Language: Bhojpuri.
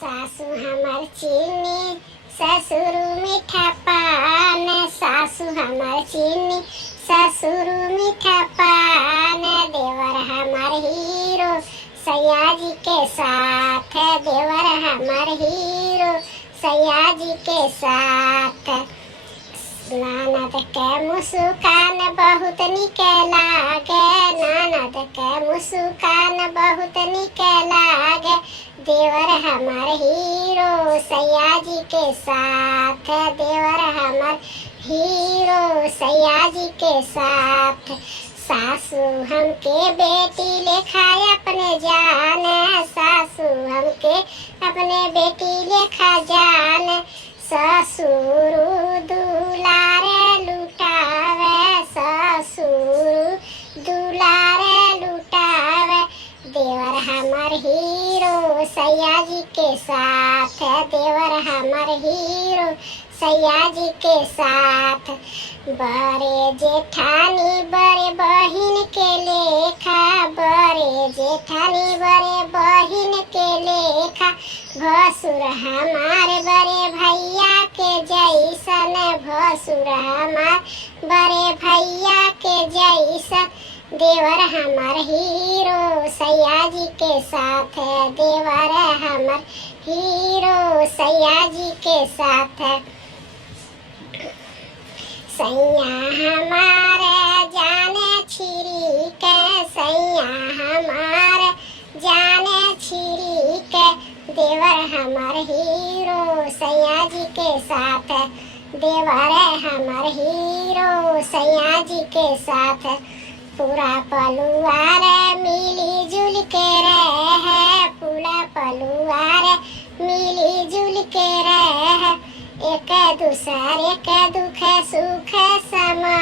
सासू हमार चीनी ससुर मीठा पान, सासू हमार चीनी ससुर मीठा पान, देवर हमार हीरो सयाजी के साथ, देवर हमार हीरो सयाजी के साथ। ननद के मुस्कान बहुत निक लागे, ननद के मुस्कान बहुत निक लागे, देवर हमार हीरो सयाजी के साथ, देवर हमार हीरो सयाजी के साथ। सासू हमके बेटी लेखा अपने जाने, सासू हमके अपने बेटी लेखा जाने, ससुर दुलारे लुटावे, ससुर दुलारे लुटावे, देवर हमार हीरो सयाजी के साथ, देवर हमार हीरो सयाजी के साथ। बड़े जेठानी बड़े बहिन के लेखा, बड़े जेठानी बड़े बहिन के लेखा, भसुर हमारे बड़े भैया के जैसन, भसुर हमार बड़े भैया के जैसन, देवर हमार हीरो सयाजी के साथ, देवर हमार हीरो सयाजी के साथ। सैया हमारे जाने छिरी के, सैया हमारे जाने छिरी के, देवर हमार हीरो सयाजी के साथ, देवर हमार हीरो सयाजी के साथ। पूरा परिवार मिली जुल के रहे, पूरा परिवार मिली जुल के रहे, एक दूसरे के दुख सुख समा